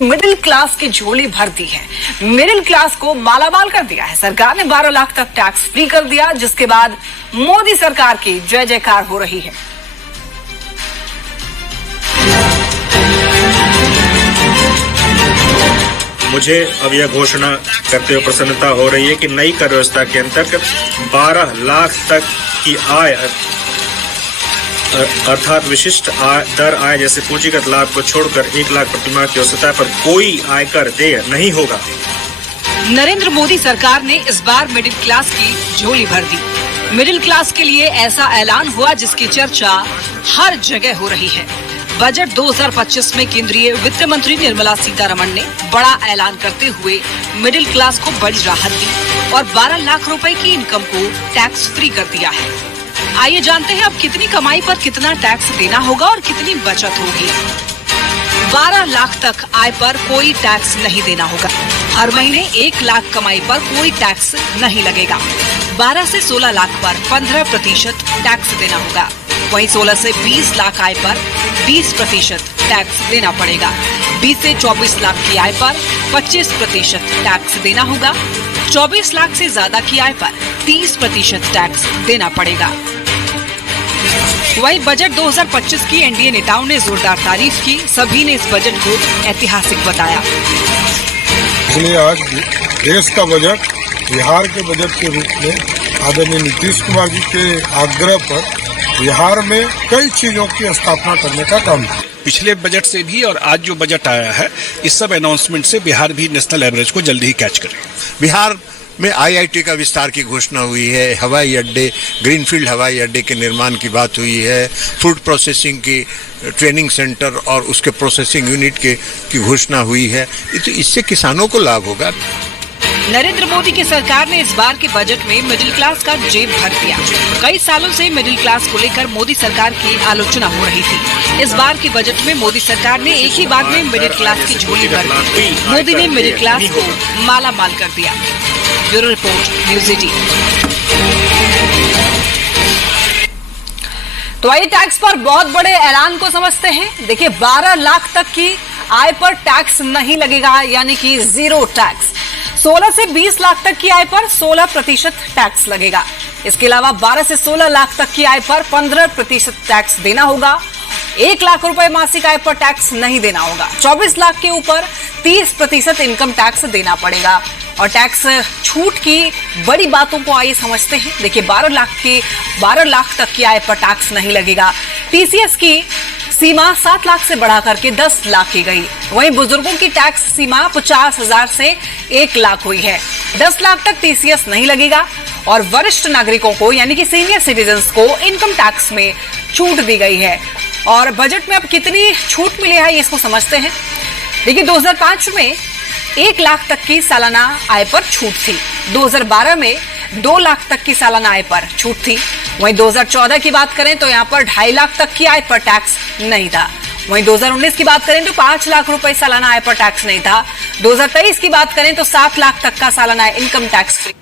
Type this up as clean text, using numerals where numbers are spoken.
Middle class की झोली भर दी है। मिडिल क्लास को मालामाल कर दिया है। सरकार ने 12 लाख तक टैक्स फ्री कर दिया, जिसके बाद मोदी सरकार की जय जयकार हो रही है। मुझे अब यह घोषणा करते हुए प्रसन्नता हो रही है कि नई कर व्यवस्था के अंतर्गत 12 लाख तक की आय अर्थात विशिष्ट दर आय जैसे पूंजीगत लाभ को छोड़कर 1 लाख प्रतिमाह की औसतता पर कोई आयकर देय नहीं होगा। नरेंद्र मोदी सरकार ने इस बार मिडिल क्लास की झोली भर दी। मिडिल क्लास के लिए ऐसा ऐलान हुआ जिसकी चर्चा हर जगह हो रही है। बजट 2025 में केंद्रीय वित्त मंत्री निर्मला सीतारमण ने बड़ा ऐलान करते हुए मिडिल क्लास को बड़ी राहत दी और 12 लाख रुपए की इनकम को टैक्स फ्री कर दिया है। आइए जानते हैं अब कितनी कमाई पर कितना टैक्स देना होगा और कितनी बचत होगी। 12 लाख तक आय पर कोई टैक्स नहीं देना होगा। हर महीने 1 लाख कमाई पर कोई टैक्स नहीं लगेगा। 12 से 16 लाख पर 15% टैक्स देना होगा। वहीं 16 से 20 लाख आय पर 20% टैक्स देना पड़ेगा। 20 से 24 लाख की आय पर 25% टैक्स देना होगा। 24 लाख से ज्यादा की आय पर 30% टैक्स देना पड़ेगा। वहीं बजट 2025 की एनडीए नेताओं ने जोरदार तारीफ की। सभी ने इस बजट को ऐतिहासिक बताया। इसलिए आज देश का बजट बिहार के बजट के रूप में आदरणीय नीतीश कुमार जी के आग्रह पर बिहार में कई चीजों की स्थापना करने का काम है। पिछले बजट से भी और आज जो बजट आया है, इस सब अनाउंसमेंट से बिहार भी नेशनल एवरेज को जल्दी ही कैच करेगा। बिहार में आईआईटी का विस्तार की घोषणा हुई है, हवाई अड्डे, ग्रीनफील्ड हवाई अड्डे के निर्माण की बात हुई है, फूड प्रोसेसिंग की ट्रेनिंग सेंटर और उसके प्रोसेसिंग यूनिट की घोषणा हुई है। तो इससे किसानों को लाभ होगा। नरेंद्र मोदी की सरकार ने इस बार के बजट में मिडिल क्लास का जेब भर दिया। कई सालों से मिडिल क्लास को लेकर मोदी सरकार की आलोचना हो रही थी। इस बार के बजट में मोदी सरकार ने एक ही बार में मिडिल क्लास की झोली भर दी। मोदी ने मिडिल क्लास को माला माल कर दिया। Bureau report, news 18। तो आइए टैक्स पर बहुत बड़े ऐलान को समझते हैं। देखिए, 12 लाख तक की आय पर टैक्स नहीं लगेगा, यानी कि जीरो टैक्स। 16 से 20 लाख तक की आय पर 16% टैक्स लगेगा। इसके अलावा 12 से 16 लाख तक की आय पर 15% टैक्स देना होगा। 1 लाख रुपए मासिक आय पर टैक्स नहीं देना होगा। 24 लाख के ऊपर 30% इनकम टैक्स देना पड़ेगा। और टैक्स छूट की बड़ी बातों को आइए समझते हैं। देखिए, 12 लाख तक की आय पर टैक्स नहीं लगेगा। टीसीएस की सीमा 7 लाख से बढ़ा करके 10 लाख की गई। वहीं बुजुर्गों की टैक्स सीमा 50,000 से 1 लाख हुई है। 10 लाख तक टीसीएस नहीं लगेगा। और वरिष्ठ नागरिकों को यानी कि सीनियर सिटीजन्स को इनकम टैक्स में छूट दी गई है। और बजट में अब कितनी छूट मिली है, इसको समझते हैं। देखिए, 2005 में 1 लाख तक की सालाना आय पर छूट थी। 2012 में 2 लाख तक की सालाना आय पर छूट थी। वहीं 2014 की बात करें तो यहाँ पर 2.5 लाख तक की आय पर टैक्स नहीं था। वहीं 2019 की बात करें तो 5 लाख रुपए सालाना आय पर टैक्स नहीं था। 2023 की बात करें तो 7 लाख तक का सालाना इनकम टैक्स फ्री।